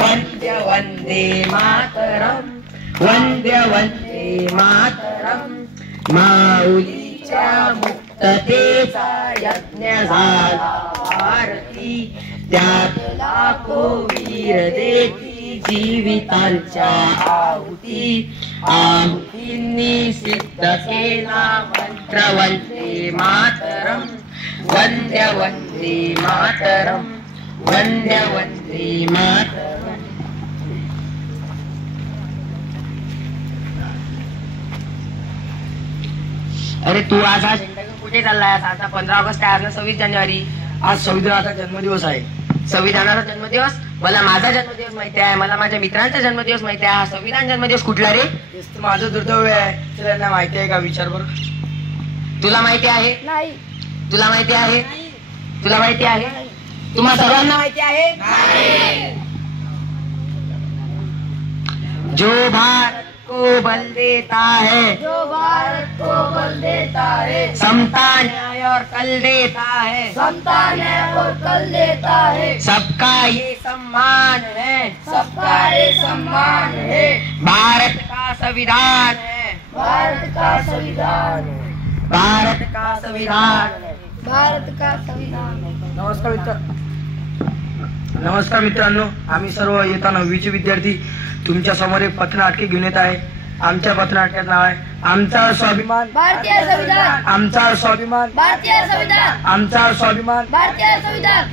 वंद्य वंदे मातरम, वंद्य वंदे मातरम. माऊलीच्या मुक्ततेचा यज्ञ झाला भारती, त्यात लाखो वीर देती जीवितांच्या आहुती. आहुतींनी सिद्ध केला मंत्र वंदे मातरम, वंद्य वंदे मातरम, वंद्य वंदे मातरम. अरे तू आज कुठे चाललाय? आता 15 ऑगस्ट आहे, आज 26 जानेवारी. आज संविधानाचा जन्मदिवस आहे. संविधानाचा जन्मदिवस? मला माझा जन्मदिवस माहिती आहे, मला माझ्या मित्रांचा जन्मदिवस माहिती आहे. हा संविधान जन्मदिवस कुठला रे? माझं दुर्दैव आहे. तुला माहिती आहे का? विचार बरं. तुला माहिती आहे? नाही. तुला माहिती आहे? तुला माहिती आहे? तुम्हा सर्वांना माहिती आहे? जो भारत को बल देता है, जो भारत को बल देता है, समता न्याय और कल देता है, समता न्याय और कल देता है, सबका ये सम्मान है, सबका ये सम्मान है. भारत का संविधान है, भारत का संविधान है, भारत का संविधान है, भारत का संविधान है. नमस्कार मित्रांनो, आम्ही सर्व इयत्ता 9वीचे विद्यार्थी तुमच्या समोर एक पथनाट्य घेऊन येत आहे. आमच्या पथनाट्याचं नाव आहे आमचा स्वाभिमान, भारतीय संविधान, आमचा स्वाभिमान, भारतीय संविधान, आमचा स्वाभिमान. भारतीय संविधान.